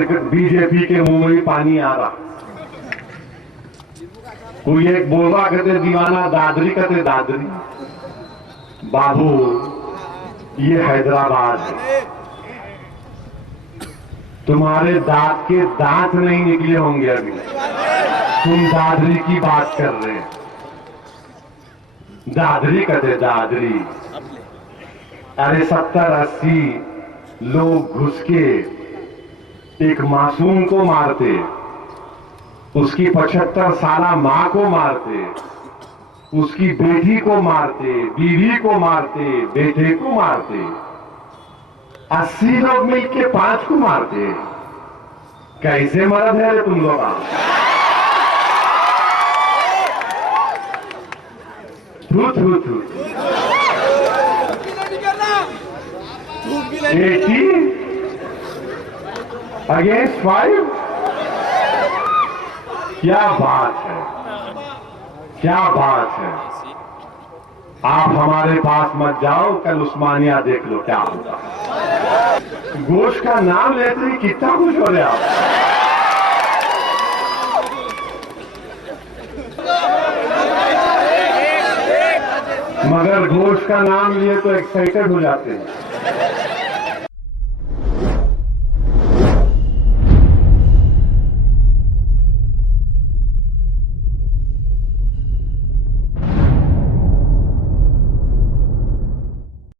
फिर बीजेपी के मुंह में भी पानी आ रहा। कोई एक बोलवा कहते दीवाना दादरी कहते दादरी। बाबू ये हैदराबाद है, तुम्हारे दांत के दांत नहीं निकले होंगे अभी, तुम दादरी की बात कर रहे हैं। दादरी कहते दादरी। अरे 70-80 लोग घुस के एक मासूम को मारते, उसकी 75 साला मां को मारते, उसकी बेटी को मारते, बीवी को मारते, बेटे को मारते, 80 लोग मिलके 5 को मारते। कैसे मर्द है रे तुम लोग? थू 80 अगेंस्ट 5। क्या बात है, क्या बात है। आप हमारे पास मत जाओ, कल उस्मानिया देख लो क्या होगा। गोश्त का नाम लेते ही कितना खुश हो रहे आप। मगर गोश्त का नाम लिए तो एक्साइटेड हो जाते हैं।